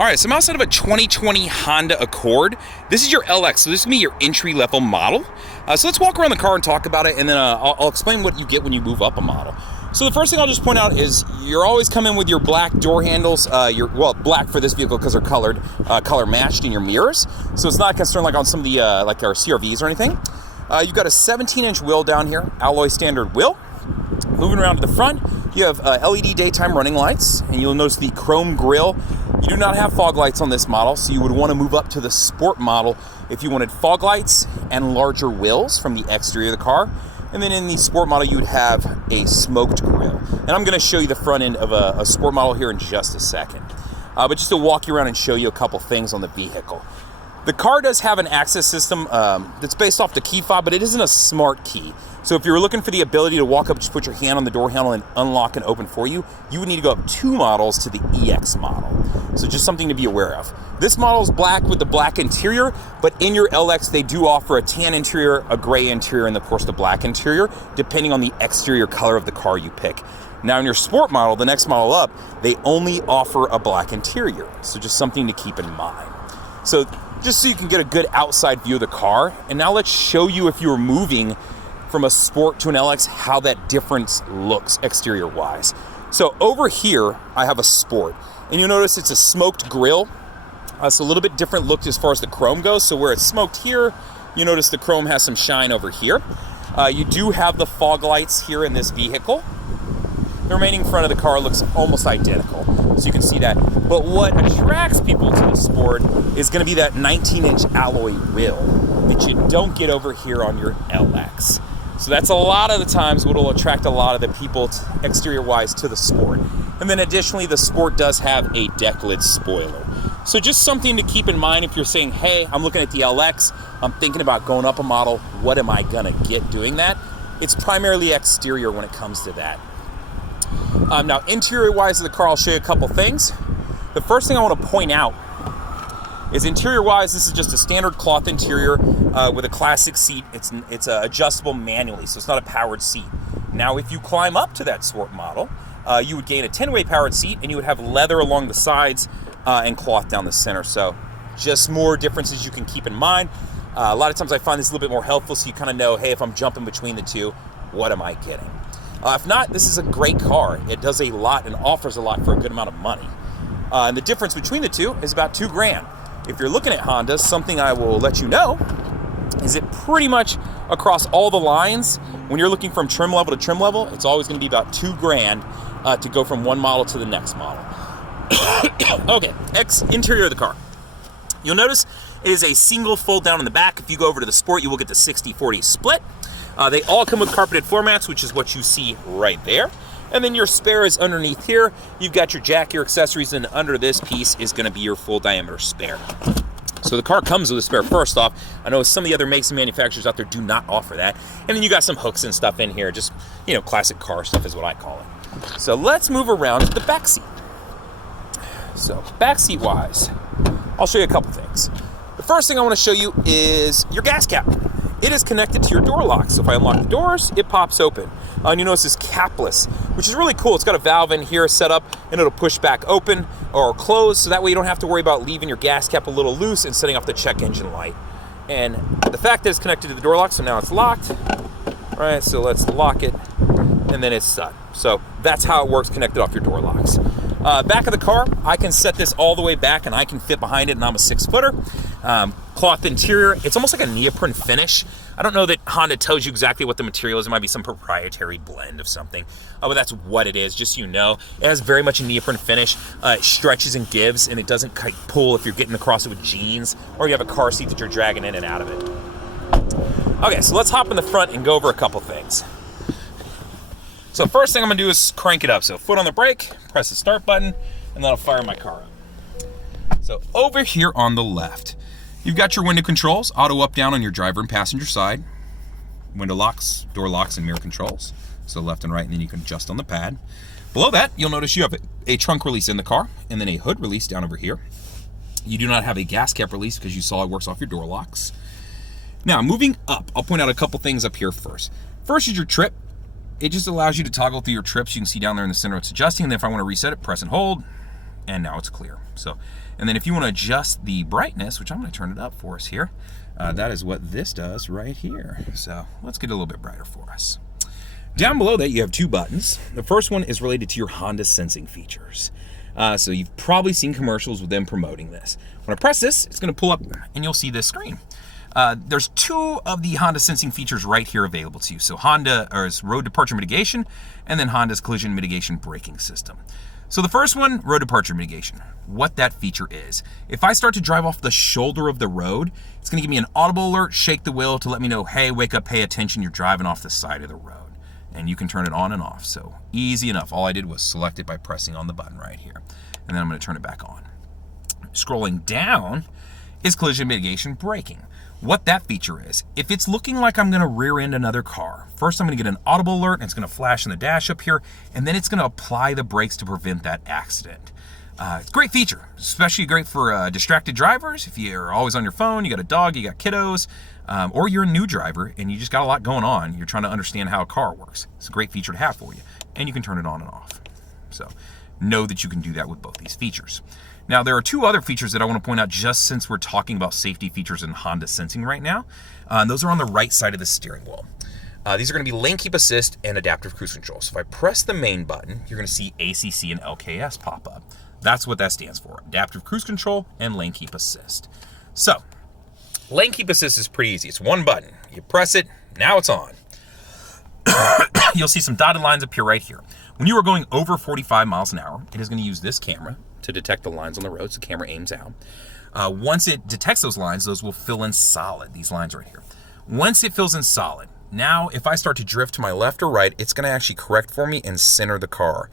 All right, so I'm outside of a 2020 Honda Accord. This is your LX, so this is gonna be your entry-level model. So let's walk around the car and talk about it, and then I'll explain what you get when you move up a model. So the first thing I'll just point out is you're always coming with your black door handles. Black for this vehicle because they're colored, color matched in your mirrors. So it's not a concern like on some of the like our CRVs or anything. You've got a 17-inch wheel down here, alloy standard wheel. Moving around to the front, you have LED daytime running lights, and you'll notice the chrome grille. You do not have fog lights on this model, so you would want to move up to the sport model if you wanted fog lights and larger wheels from the exterior of the car. And then in the sport model, you would have a smoked grille. And I'm going to show you the front end of a sport model here in just a second. But just to walk you around and show you a couple things on the vehicle. The car does have an access system that's based off the key fob, but it isn't a smart key. So if you were looking for the ability to walk up, just put your hand on the door handle and unlock and open for you, you would need to go up 2 models to the EX model. So just something to be aware of. This model is black with the black interior, but in your LX, they do offer a tan interior, a gray interior, and of course the black interior, depending on the exterior color of the car you pick. Now in your sport model, the next model up, they only offer a black interior. So just something to keep in mind. So just so you can get a good outside view of the car. And now let's show you, if you were moving from a sport to an LX, how that difference looks exterior wise. So over here, I have a sport, and you'll notice it's a smoked grille. It's a little bit different look as far as the chrome goes. So where it's smoked here, you notice the chrome has some shine over here. You do have the fog lights here in this vehicle. The remaining front of the car looks almost identical, so you can see that. But what attracts people to the Sport is going to be that 19-inch alloy wheel that you don't get over here on your LX. So that's a lot of the times what will attract a lot of the people exterior-wise to the Sport. And then additionally, the Sport does have a deck lid spoiler. So just something to keep in mind if you're saying, hey, I'm looking at the LX, I'm thinking about going up a model, what am I going to get doing that? It's primarily exterior when it comes to that. Now, interior-wise of the car, I'll show you a couple things. The first thing I want to point out is interior-wise, this is just a standard cloth interior with a classic seat. It's adjustable manually, so it's not a powered seat. Now, if you climb up to that Sport model, you would gain a 10-way powered seat, and you would have leather along the sides and cloth down the center. So just more differences you can keep in mind. A lot of times I find this a little bit more helpful, so you kind of know, hey, if I'm jumping between the two, what am I getting? If not, this is a great car. It does a lot and offers a lot for a good amount of money. And the difference between the two is about $2,000. If you're looking at Honda, something I will let you know is it pretty much across all the lines, when you're looking from trim level to trim level, it's always going to be about $2,000 to go from one model to the next model. Okay, interior of the car. You'll notice it is a single fold down in the back. If you go over to the Sport, you will get the 60-40 split. They all come with carpeted floor mats, which is what you see right there. And then your spare is underneath here. You've got your jack, your accessories, and under this piece is going to be your full diameter spare. So the car comes with a spare first off. I know some of the other makes and manufacturers out there do not offer that. And then you got some hooks and stuff in here. Just, you know, classic car stuff is what I call it. So let's move around to the back seat. So back seat wise, I'll show you a couple things. The first thing I want to show you is your gas cap. It is connected to your door lock. So if I unlock the doors, it pops open. And you notice it's capless, which is really cool. It's got a valve in here set up, and it'll push back open or close, so that way you don't have to worry about leaving your gas cap a little loose and setting off the check engine light. And the fact that it's connected to the door lock, so now it's locked. All right, so let's lock it, and then it's done. So that's how it works, connected off your door locks. Back of the car, I can set this all the way back, and I can fit behind it, and I'm a 6-footer. Cloth interior, it's almost like a neoprene finish. I don't know that Honda tells you exactly what the material is. It might be some proprietary blend of something, but that's what it is, just so you know. It has very much a neoprene finish. It stretches and gives, and it doesn't pull if you're getting across it with jeans, or you have a car seat that you're dragging in and out of it. Okay, so let's hop in the front and go over a couple things. So first thing I'm gonna do is crank it up. So foot on the brake, press the start button, and that'll fire my car up. So over here on the left, you've got your window controls, auto up down on your driver and passenger side, window locks, door locks, and mirror controls. So left and right, and then you can adjust on the pad. Below that, you'll notice you have a trunk release in the car, and then a hood release down over here. You do not have a gas cap release because you saw it works off your door locks. Now, moving up, I'll point out a couple things up here first. First is your trip. It just allows you to toggle through your trips. You can see down there in the center it's adjusting, and then if I want to reset it, press and hold, and now it's clear. So, and then if you want to adjust the brightness, which I'm going to turn it up for us here, that is what this does right here. So let's get it a little bit brighter for us. Down below that, you have two buttons. The first one is related to your Honda sensing features. So you've probably seen commercials with them promoting this. When I press this, it's going to pull up and you'll see this screen. There's two of the Honda sensing features right here available to you. So Honda's road departure mitigation, and then Honda's collision mitigation braking system. So the first one, road departure mitigation. What that feature is, if I start to drive off the shoulder of the road, it's gonna give me an audible alert, shake the wheel to let me know, hey, wake up, pay attention, you're driving off the side of the road. And you can turn it on and off. So easy enough. All I did was select it by pressing on the button right here. And then I'm gonna turn it back on. Scrolling down is collision mitigation braking. What that feature is, if it's looking like I'm gonna rear end another car, first I'm gonna get an audible alert and it's gonna flash in the dash up here, and then it's gonna apply the brakes to prevent that accident. It's a great feature, especially great for distracted drivers. If you're always on your phone, you got a dog, you got kiddos, or you're a new driver and you just got a lot going on, you're trying to understand how a car works. It's a great feature to have for you, and you can turn it on and off. So know that you can do that with both these features. Now, there are two other features that I want to point out just since we're talking about safety features in Honda sensing right now. And those are on the right side of the steering wheel. These are going to be lane keep assist and adaptive cruise control. So if I press the main button, you're going to see ACC and LKS pop up. That's what that stands for, adaptive cruise control and lane keep assist. So lane keep assist is pretty easy. It's one button. You press it, now it's on. You'll see some dotted lines appear right here. When you are going over 45 miles an hour, it is going to use this camera to detect the lines on the road, so the camera aims out. Once it detects those lines, those will fill in solid, these lines right here. Once it fills in solid, now if I start to drift to my left or right, it's gonna actually correct for me and center the car.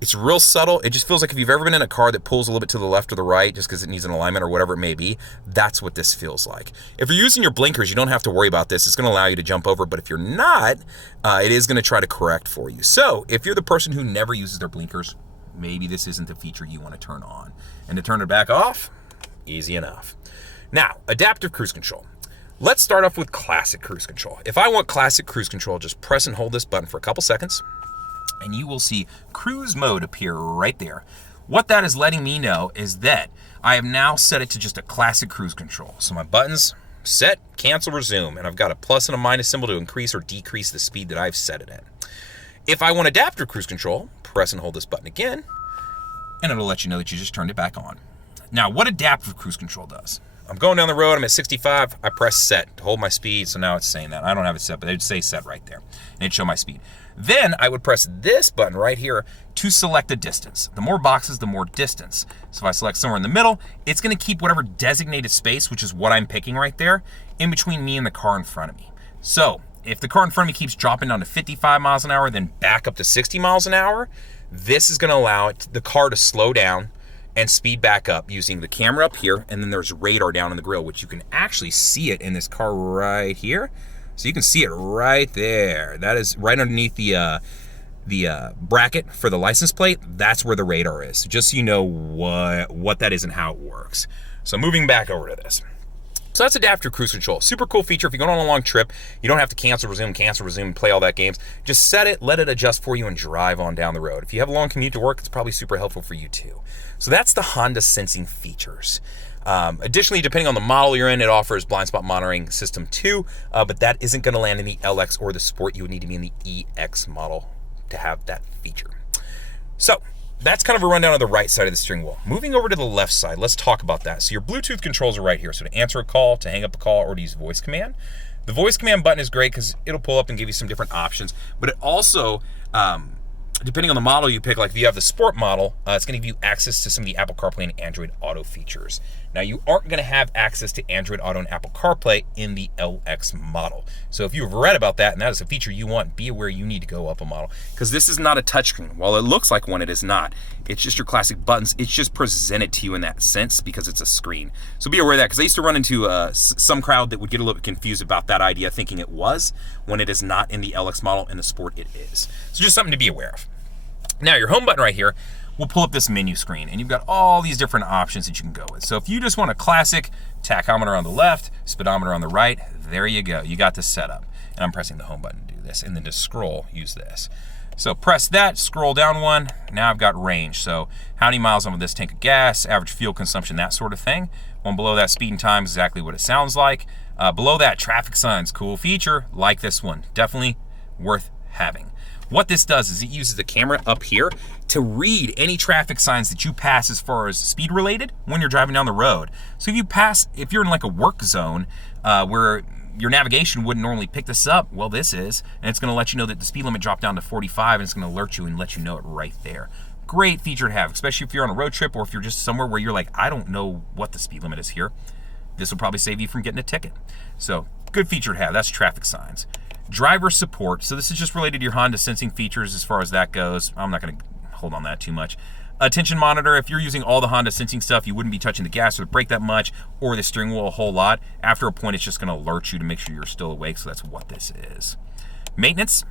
It's real subtle. It just feels like if you've ever been in a car that pulls a little bit to the left or the right just because it needs an alignment or whatever it may be, that's what this feels like. If you're using your blinkers, you don't have to worry about this. It's gonna allow you to jump over, but if you're not, it is gonna try to correct for you. So if you're the person who never uses their blinkers, maybe this isn't the feature you want to turn on. And to turn it back off, easy enough. Now, adaptive cruise control. Let's start off with classic cruise control. If I want classic cruise control, just press and hold this button for a couple seconds, and you will see cruise mode appear right there. What that is letting me know is that I have now set it to just a classic cruise control. So my buttons, set, cancel, resume, and I've got a plus and a minus symbol to increase or decrease the speed that I've set it at. If I want adaptive cruise control, press and hold this button again, and it'll let you know that you just turned it back on. Now, what adaptive cruise control does? I'm going down the road, I'm at 65, I press set to hold my speed, so now it's saying that. I don't have it set, but it'd say set right there, and it'd show my speed. Then I would press this button right here to select a distance. The more boxes, the more distance. So if I select somewhere in the middle, it's gonna keep whatever designated space, which is what I'm picking right there, in between me and the car in front of me. So if the car in front of me keeps dropping down to 55 miles an hour, then back up to 60 miles an hour, this is gonna allow the car to slow down and speed back up using the camera up here, and then there's radar down in the grill, which you can actually see it in this car right here. So you can see it right there. That is right underneath the bracket for the license plate. That's where the radar is, just so you know what that is and how it works. So moving back over to this. So that's adaptive cruise control. Super cool feature. If you're going on a long trip, you don't have to cancel, resume, and play all that games. Just set it, let it adjust for you, and drive on down the road. If you have a long commute to work, it's probably super helpful for you too. So that's the Honda sensing features. Additionally, depending on the model you're in, it offers blind spot monitoring system 2, but that isn't going to land in the LX or the Sport. You would need to be in the EX model to have that feature. So that's kind of a rundown of the right side of the steering wheel. Moving over to the left side, let's talk about that. So your Bluetooth controls are right here. So to answer a call, to hang up a call, or to use voice command. The voice command button is great because it'll pull up and give you some different options, but it also, depending on the model you pick, like if you have the Sport model, it's going to give you access to some of the Apple CarPlay and Android Auto features. Now, you aren't going to have access to Android Auto and Apple CarPlay in the LX model. So if you've read about that and that is a feature you want, be aware you need to go up a model, because this is not a touchscreen. While it looks like one, it is not. It's just your classic buttons. It's just presented to you in that sense because it's a screen. So be aware of that, because I used to run into some crowd that would get a little bit confused about that idea, thinking it was, when it is not in the LX model. In the Sport, it is. So just something to be aware of. Now, your home button right here will pull up this menu screen, and you've got all these different options that you can go with. So if you just want a classic tachometer on the left, speedometer on the right, there you go. You got this set up. And I'm pressing the home button to do this. And then to scroll, use this. So press that, scroll down one, now I've got range. So how many miles on this tank of gas, average fuel consumption, that sort of thing. One below that, speed and time, exactly what it sounds like. Below that, traffic signs, cool feature, like this one. Definitely worth having. What this does is it uses the camera up here to read any traffic signs that you pass as far as speed related when you're driving down the road. So if you're in like a work zone where your navigation wouldn't normally pick this up, well this is, and it's gonna let you know that the speed limit dropped down to 45 and it's gonna alert you and let you know it right there. Great feature to have, especially if you're on a road trip or if you're just somewhere where you're like, I don't know what the speed limit is here. This will probably save you from getting a ticket. So good feature to have, that's traffic signs. Driver support, so this is just related to your Honda sensing features as far as that goes. I'm not gonna hold on that too much. Attention monitor, if you're using all the Honda sensing stuff, you wouldn't be touching the gas or the brake that much, or the steering wheel a whole lot. After a point, it's just gonna alert you to make sure you're still awake, so that's what this is. Maintenance,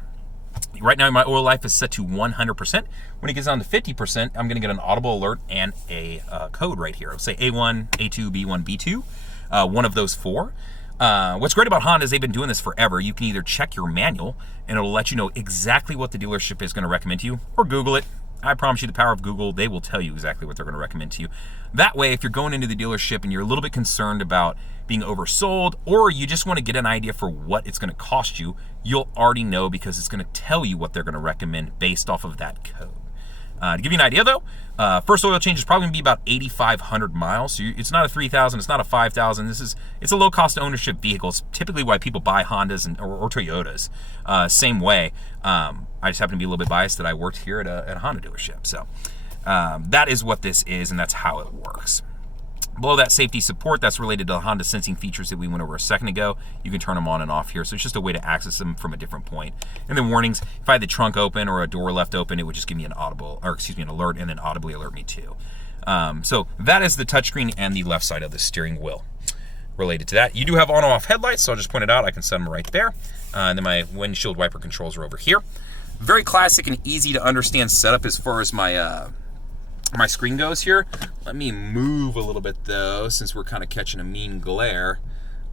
right now my oil life is set to 100%. When it gets down to 50%, I'm gonna get an audible alert and a code right here. It'll say A1, A2, B1, B2, one of those four. What's great about Honda is they've been doing this forever. You can either check your manual and it'll let you know exactly what the dealership is gonna recommend to you, or Google it. I promise you the power of Google, they will tell you exactly what they're going to recommend to you. That way, if you're going into the dealership and you're a little bit concerned about being oversold, or you just want to get an idea for what it's going to cost you, you'll already know because it's going to tell you what they're going to recommend based off of that code. To give you an idea though, first oil change is probably going to be about 8,500 miles. So it's not a 3,000, it's not a 5,000. It's a low cost ownership vehicle. It's typically why people buy Hondas or Toyotas. Same way. I just happen to be a little bit biased that I worked here at a Honda dealership. So that is what this is, and that's how it works. Below that, safety support, that's related to the Honda sensing features that we went over a second ago. You can turn them on and off here, so it's just a way to access them from a different point. And then warnings, if I had the trunk open or a door left open, it would just give me an alert, and then audibly alert me too. So that is the touchscreen and the left side of the steering wheel. Related to that, you do have on and off headlights, so I'll just point it out. I can set them right there. And then my windshield wiper controls are over here. Very classic and easy to understand setup as far as my my screen goes here. Let me move a little bit though, since we're kind of catching a mean glare,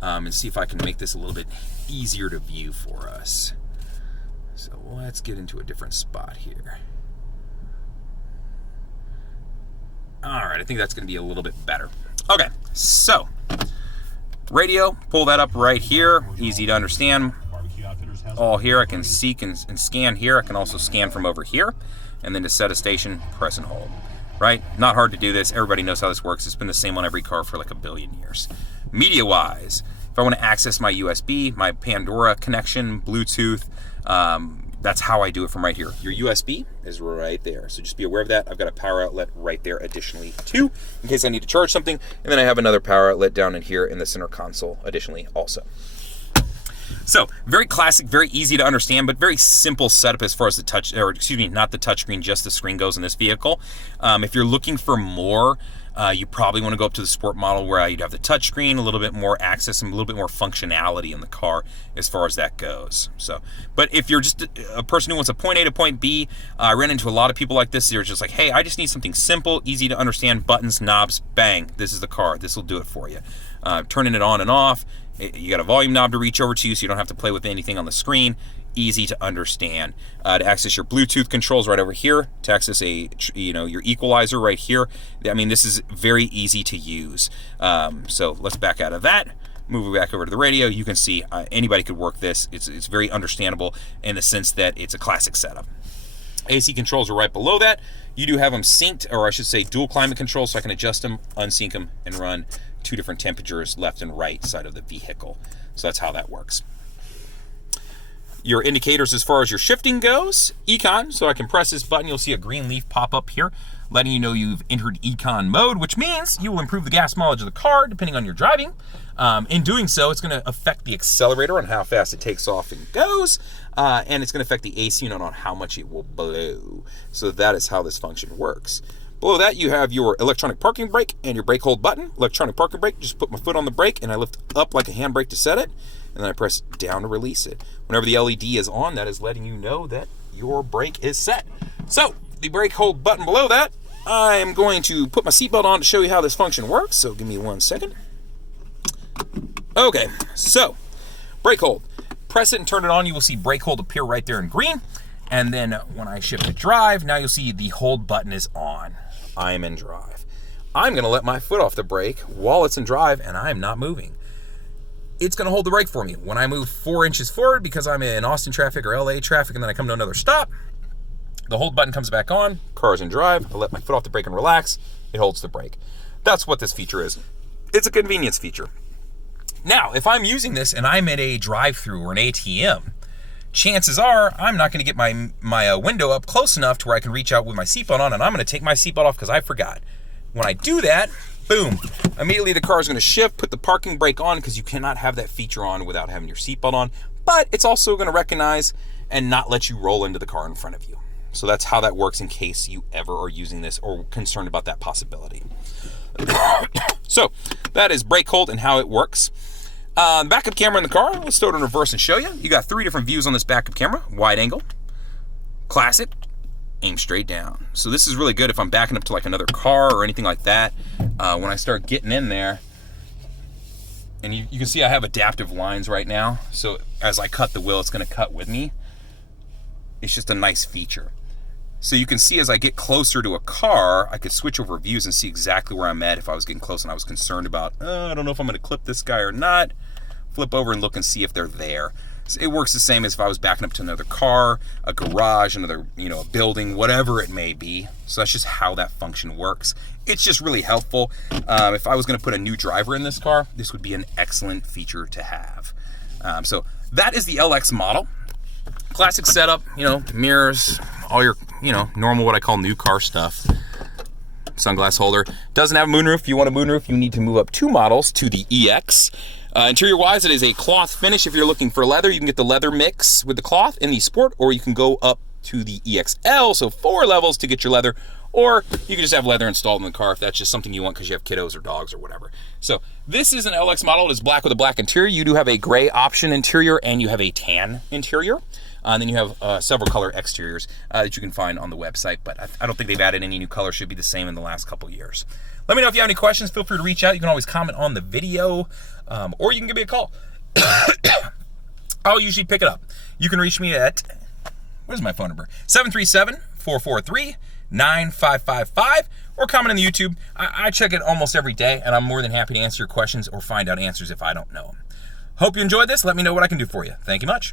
and see if I can make this a little bit easier to view for us. So let's get into a different spot here. All right, I think that's going to be a little bit better. Okay, so radio, pull that up right here, easy to understand. All here, I can seek and scan here. I can also scan from over here, and then to set a station, press and hold. Right? Not hard to do this. Everybody knows how this works. It's been the same on every car for like a billion years. Media-wise, if I want to access my USB, my Pandora connection, Bluetooth, that's how I do it from right here. Your USB is right there. So just be aware of that. I've got a power outlet right there additionally too, in case I need to charge something. And then I have another power outlet down in here in the center console additionally also. So very classic, very easy to understand, but very simple setup as far as the touch, or excuse me, not the touchscreen, just the screen goes in this vehicle. If you're looking for more, you probably want to go up to the sport model where you'd have the touchscreen, a little bit more access, and a little bit more functionality in the car as far as that goes. So, but if you're just a person who wants a point A to point B, I ran into a lot of people like this. They're just like, hey, I just need something simple, easy to understand, buttons, knobs, bang, this is the car. This will do it for you. Turning it on and off. You got a volume knob to reach over to, so you don't have to play with anything on the screen. Easy to understand. To access your Bluetooth controls right over here. To access your equalizer right here. I mean, this is very easy to use. So let's back out of that. Move back over to the radio. You can see anybody could work this. It's very understandable in the sense that it's a classic setup. AC controls are right below that. You do have them synced, or I should say dual climate control, so I can adjust them, unsync them, and run 2 different temperatures left and right side of the vehicle. So that's how that works. Your indicators as far as your shifting goes, Econ, so I can press this button, you'll see a green leaf pop up here, letting you know you've entered Econ mode, which means you will improve the gas mileage of the car depending on your driving. In doing so, it's going to affect the accelerator on how fast it takes off and goes, and it's going to affect the AC unit on how much it will blow. So that is how this function works. Below that, you have your electronic parking brake and your brake hold button. Electronic parking brake, just put my foot on the brake and I lift up like a handbrake to set it, and then I press down to release it. Whenever the LED is on, that is letting you know that your brake is set. So, the brake hold button below that, I am going to put my seatbelt on to show you how this function works, so give me 1 second. Okay, so, brake hold. Press it and turn it on, you will see brake hold appear right there in green. And then when I shift to drive, now you'll see the hold button is on. I am in drive. I'm going to let my foot off the brake while it's in drive, and I am not moving. It's going to hold the brake for me. When I move 4 inches forward because I'm in Austin traffic or LA traffic, and then I come to another stop, the hold button comes back on, car's in drive, I let my foot off the brake and relax, it holds the brake. That's what this feature is. It's a convenience feature. Now, if I'm using this and I'm at a drive-through or an ATM, chances are I'm not going to get my window up close enough to where I can reach out with my seatbelt on, and I'm going to take my seatbelt off because I forgot. When I do that, boom, immediately the car is going to shift, put the parking brake on, because you cannot have that feature on without having your seatbelt on, but it's also going to recognize and not let you roll into the car in front of you. So that's how that works in case you ever are using this or concerned about that possibility. So that is brake hold and how it works. Backup camera in the car, let's throw it in reverse and show you. You got 3 different views on this backup camera: wide angle, classic, aim straight down. So this is really good if I'm backing up to like another car or anything like that. When I start getting in there, and you can see I have adaptive lines right now, so as I cut the wheel, it's going to cut with me. It's just a nice feature. So you can see as I get closer to a car, I could switch over views and see exactly where I'm at if I was getting close and I was concerned about, I don't know if I'm going to clip this guy or not. Flip over and look and see if they're there. So it works the same as if I was backing up to another car, a garage, another, a building, whatever it may be. So that's just how that function works. It's just really helpful. If I was going to put a new driver in this car, this would be an excellent feature to have. So that is the LX model. Classic setup, mirrors, all your, normal what I call new car stuff. Sunglass holder. Doesn't have a moonroof. If you want a moonroof, you need to move up 2 models to the EX. Interior wise, it is a cloth finish. If you're looking for leather, you can get the leather mix with the cloth in the Sport, or you can go up to the EXL, so 4 levels to get your leather, or you can just have leather installed in the car if that's just something you want because you have kiddos or dogs or whatever. So this is an LX model. It is black with a black interior. You do have a gray option interior, and you have a tan interior. And then you have several color exteriors that you can find on the website, but I don't think they've added any new colors. Should be the same in the last couple years. Let me know if you have any questions. Feel free to reach out. You can always comment on the video, or you can give me a call. I'll usually pick it up. You can reach me at, what is my phone number? 737-443-9555, or comment on the YouTube. I check it almost every day, and I'm more than happy to answer your questions or find out answers if I don't know them. Hope you enjoyed this. Let me know what I can do for you. Thank you much.